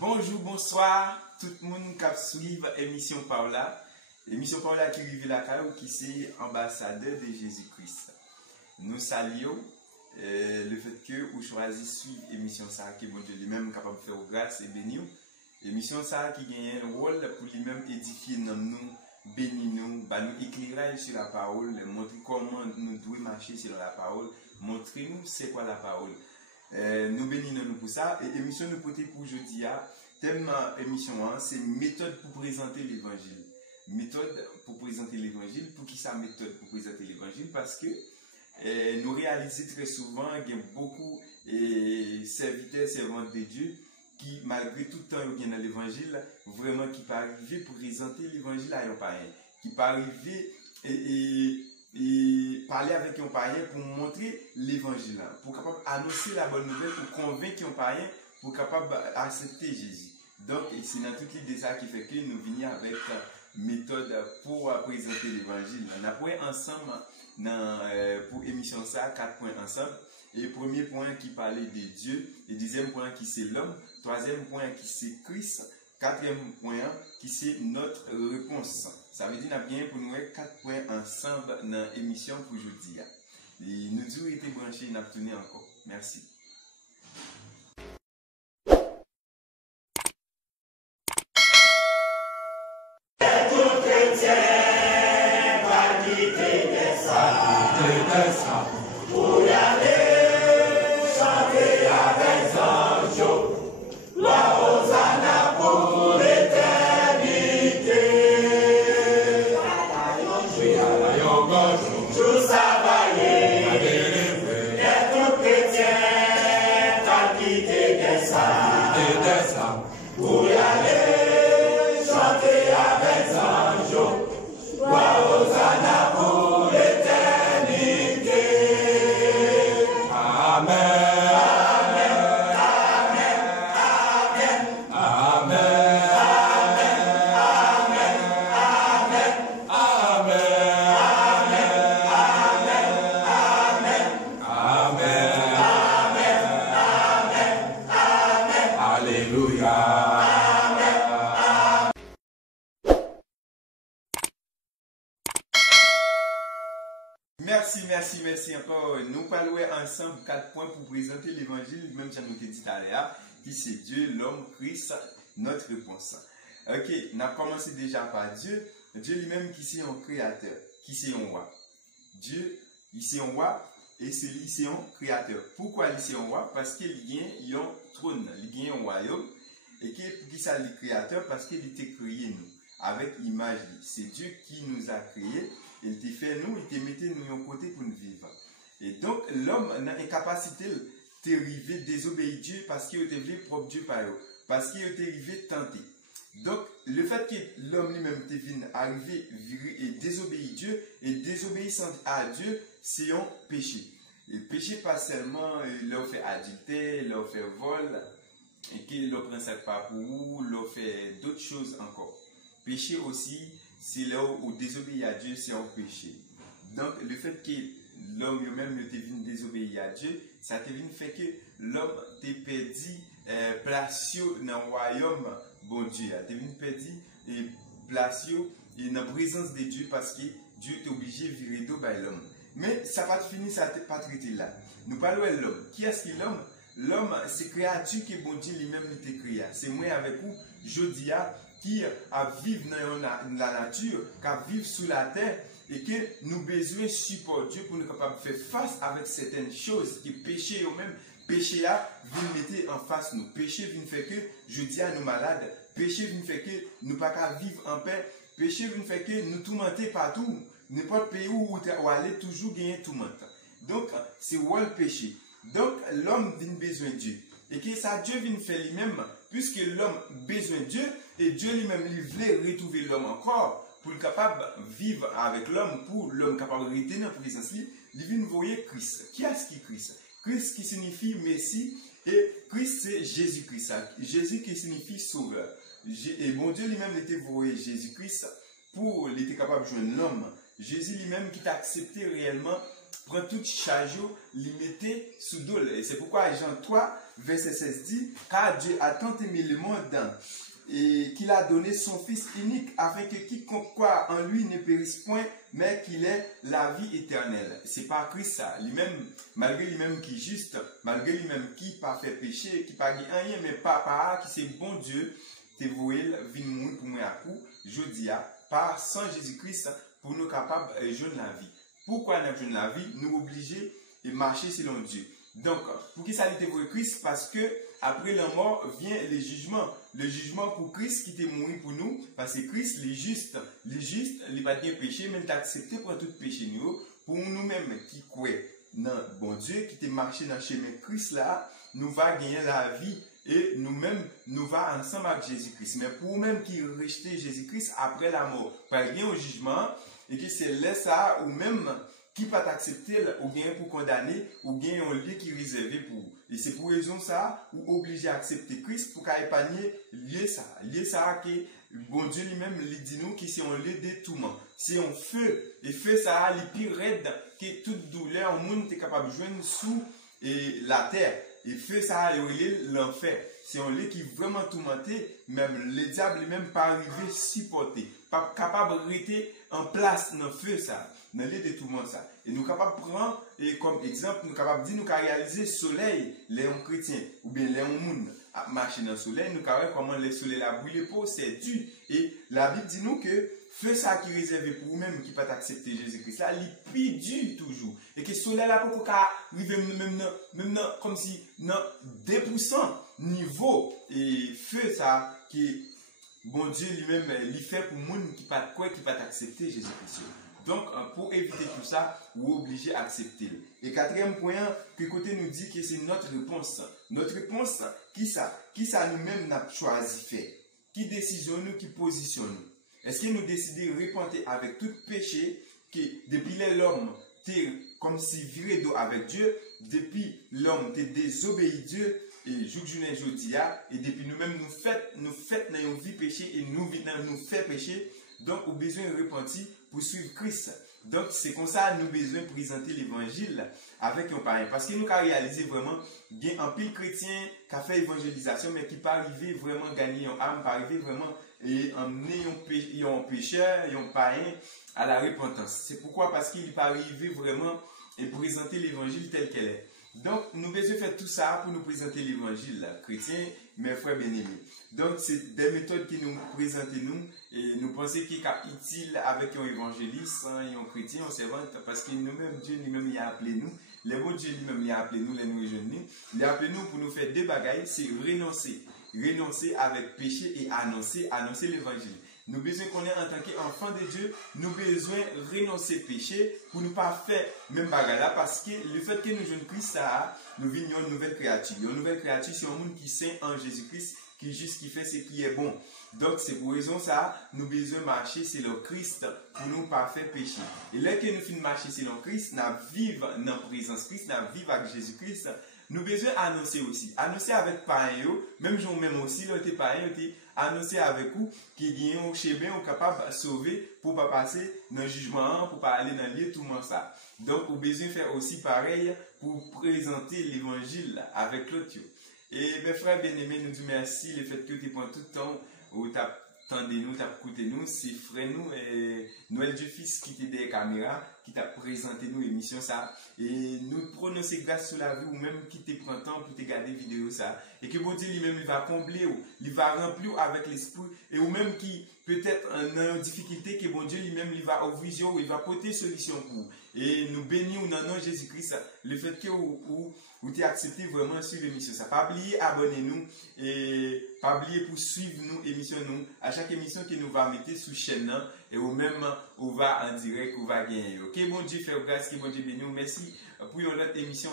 Bonjour, bonsoir, tout le monde qui suit l'émission Paola. L'émission Paola qui arrive la caillou qui c'est ambassadeur de Jésus-Christ. Nous saluons le fait que vous choisissez suivre l'émission ça qui bon Dieu lui-même capable de faire grâce et bénir. L'émission ça qui gagne un rôle pour lui-même édifier nous, bénir nous, nous éclairer sur la parole, montrer comment nous devons marcher sur la parole, montrer nous c'est quoi la parole. Nous bénissons nous pour ça et émission nous porter pour jeudi à thème émission c'est méthode pour présenter l'évangile. Méthode pour présenter l'évangile. Pour qui ça méthode pour présenter l'évangile? Parce que nous réalisons très souvent qu'il y a beaucoup de serviteurs, servantes de Dieu qui, malgré tout le temps qu'ils sont dans l'évangile, vraiment qui pas arriver pour présenter l'évangile à un païen, qui pas arriver et parler avec un païen pour montrer l'évangile, pour capable annoncer la bonne nouvelle, pour convaincre un païen, pour capable accepter Jésus. Donc, c'est dans toute l'idée ça qui fait que nous venons avec méthode pour présenter l'évangile. On a pris ensemble pour émission ça 4 points ensemble. Et premier point qui parlait de Dieu, et deuxième point qui c'est l'homme, troisième point qui c'est Christ, quatrième point qui c'est notre réponse. Ça veut dire qu'on a bien pour nous 4 points ensemble dans l'émission pour aujourd'hui. Et nous avons été branchés, nous avons tenu encore. Merci. Pour y aller, chanter avec Sancho, la Hosanna pour l'éternité. Tout travailler, et tout chrétien, t'as quitté des ça. Pour y aller, chanter avec Sancho, la Hosanna pour l'éternité. Merci encore. Nous parlons ensemble 4 points pour présenter l'évangile, même si nous t'ai dit tout à l'heure, qui c'est Dieu, l'homme, Christ, notre réponse. Ok, on a commencé déjà par Dieu. Dieu lui-même qui c'est un créateur, qui c'est un roi. Dieu, il c'est un roi et c'est lui, c'est un créateur. Pourquoi il c'est un roi? Parce qu'il y a un trône, il y a un royaume. Et qui ça le créateur? Parce qu'il était créé nous, avec image. C'est Dieu qui nous a créés. Il t'a fait nous, il t'a mis nous à côté pour nous vivre. Et donc, l'homme a une capacité d'arriver désobéir Dieu parce qu'il a été propre Dieu par eux. Parce qu'il a été arrivé tenter. Donc, le fait que l'homme lui-même est arrivé et désobéir Dieu, et désobéissant à Dieu, c'est un péché. Et péché, pas seulement, l'on fait adultère, l'on fait vol, et qu'il l'on prend ça pas pour vous, l'on fait d'autres choses encore. Péché aussi, c'est là où désobéir à Dieu, c'est un péché. Donc, le fait que l'homme lui-même ne venu désobéir à Dieu, ça te venu fait que l'homme te perdu place dans le royaume, bon Dieu. Tu venu perdu place dans la présence de Dieu parce que Dieu est obligé de virer d'eau par l'homme. Mais ça va finir, ça ne pas traiter là. Nous parlons de l'homme. Qui est-ce que l'homme? L'homme, c'est créature que bon Dieu lui-même t'a créé. C'est moi avec vous, jeudi qui a vivre dans la nature, qui a vivre sous la terre, et que nous besoin support Dieu pour nous capables de faire face avec certaines choses qui péché eux-mêmes. Péché là, vient mettre en face nous. Péché vient faire que jeudi à nous malades. Péché vient faire que nous pas qu'à vivre en paix. Péché vient faire que nous tourmenter partout. N'importe pays où aller toujours gagner tout le monde. Donc c'est quoi le péché? Donc l'homme vient besoin de Dieu. Et que ça Dieu vient faire lui-même, puisque l'homme a besoin de Dieu, et Dieu lui-même il voulait retrouver l'homme encore, pour le capable de vivre avec l'homme, pour l'homme capable de rester dans la présence, il vient voir Christ. Qui est-ce qui est Christ? Christ qui signifie Messie, et Christ c'est Jésus-Christ. Jésus qui signifie sauveur. Et mon Dieu lui-même était voué Jésus-Christ pour il était capable de joindre l'homme. Jésus lui-même qui t'a accepté réellement prend toute charge, li mettait sous dos. Et c'est pourquoi Jean 3, verset 16 dit, car Dieu a tant aimé le monde et qu'il a donné son Fils unique, afin que quiconque croit en lui ne périsse point, mais qu'il ait la vie éternelle. C'est pas Christ ça, lui-même, malgré lui-même qui est juste, malgré lui-même qui pas fait péché, qui pas dit rien, mais papa, qui c'est bon Dieu, t'es voué, vin mourir pour moi à coup, je dis, par sans Jésus-Christ, pour nous capables de jouer la vie. Pourquoi nous jouons la vie? Nous obligés de marcher selon Dieu. Donc, pour qui ça a été pour Christ? Parce que après la mort vient le jugement. Le jugement pour Christ qui était mort pour nous. Parce que Christ, les justes, il n'a pas de péché, mais il a accepté pour tout péché nous. Pour nous-mêmes qui croient dans bon Dieu, qui était marché dans le chemin Christ là, nous va gagner la vie. Et nous-mêmes, nous va ensemble avec Jésus-Christ. Mais pour nous-mêmes qui rejetons Jésus-Christ après la mort, pas bien au jugement, et que c'est là ça, ou même qui pas t'accepter ou bien pour condamner ou bien un lieu qui est réservé pour. Et c'est pour raison ça ou obligé à accepter Christ pour qu'à épargner lieu ça que bon Dieu lui-même lui dit nous qui c'est un lieu de tourment. C'est un feu et feu ça les pire raide que toute douleur au monde est capable de joindre sous et la terre et feu ça est l'enfer. C'est un lieu qui est vraiment tourmenté, même le diable lui-même pas arrivé supporter, pas capable de rester en place dans le feu ça. Dans les de tout le monde ça. Et nous sommes capables de prendre comme exemple, nous sommes capables de dire, nous avons réalisé le soleil, les hommes chrétiens, ou bien les hommes à marcher dans le soleil, nous savons comment le soleil a brûlé pour, c'est dû. Et la Bible dit nous que feu ça qui est réservé pour vous-même, qui ne peut pas accepter Jésus-Christ, là, il est plus dur toujours. Et que le soleil là, pour qu'on arrive même comme si, dans 2% niveau, et feu ça, qui est, bon Dieu lui-même, il fait pour les gens qui ne peut pas accepter Jésus-Christ. Donc, pour éviter tout ça, vous êtes obligé d'accepter. Et quatrième point, que côté nous dit que c'est notre réponse. Notre réponse, qui ça nous-mêmes n'a choisi faire? Qui décision nous, qui position nous? Est-ce que nous décidons de répondre avec tout péché, que depuis l'homme, t'es comme si viré d'eau avec Dieu, depuis l'homme, t'es désobéi Dieu, et jour jeudi, et depuis nous-mêmes, nous fait dans une vie péché, et nous fait péché, donc, nous avons besoin de repentir pour suivre Christ. Donc, c'est comme ça que nous avons besoin de présenter l'évangile avec un païen. Parce que nous avons réalisé vraiment qu'il y a un pile chrétien qui a fait l'évangélisation, mais qui n'est pas arrivé vraiment à gagner une âme, pas arrivé vraiment à emmener un pécheur, un païen à la repentance. C'est pourquoi? Parce qu'il n'est pas arrivé vraiment à présenter l'évangile tel qu'elle est. Donc, nous avons besoin de faire tout ça pour nous présenter l'évangile chrétien, mes frères bien-aimés. Donc, c'est des méthodes qui nous présentent nous et nous pensons qu'il est utile avec un évangéliste, un chrétien, un servant, parce que nous-mêmes, Dieu lui-même il a appelé nous. Le bon Dieu lui-même il a appelé nous, les nous rejoindre. Il a appelé nous pour nous faire deux bagailles, c'est renoncer. Renoncer avec péché et annoncer l'évangile. Nous besoin qu'on est en tant qu'enfant de Dieu, nous besoin renoncer péché pour ne pas faire même bagarre là parce que le fait que nous jouons Christ ça, nous venions une nouvelle créature. Une nouvelle créature, c'est un monde qui saint en Jésus-Christ, qui juste qui fait ce qui est bon. Donc c'est pour raison ça, nous besoin marcher selon Christ pour nous pas faire péché. Et là que nous finissons marcher selon Christ, nous vivons dans la présence de Christ, nous vivons avec Jésus-Christ. Nous besoin annoncer aussi. Annoncer avec païen, même jour même aussi, l'autre païen, annoncer avec vous qui gagne chez bien ou capable de sauver pour pas passer dans le jugement, pour pas aller dans le lieu tout le monde ça. Donc, vous besoin faire aussi pareil pour présenter l'évangile avec l'autre. Et mes frères bien-aimés, nous disons merci le fait que tu prends tout le temps où tu attendez-nous, tu écoutez-nous, c'est frère nous et Noël Dieu Fils qui t'aide des caméras, qui t'a présenté nous l'émission ça. Et nous prenons ces grâces sur la vie ou même qui te prend temps pour te garder vidéo ça. Et que bon Dieu lui-même il va combler ou il va remplir avec l'esprit et ou même qui peut-être en difficulté que bon Dieu lui-même il va ouvrir vision, il va porter solution pour. Et nous bénissons dans le nom de Jésus-Christ le fait que vous t'avez accepté vraiment suivre l'émission ça. Pas oublier abonnez-nous et pas oublier pour suivre nous émission nous à chaque émission que nous va mettre sur chaîne et ou même on va en direct on va gagner. OK bon Dieu fait grâce que bon Dieu bénisse. Merci pour notre émission.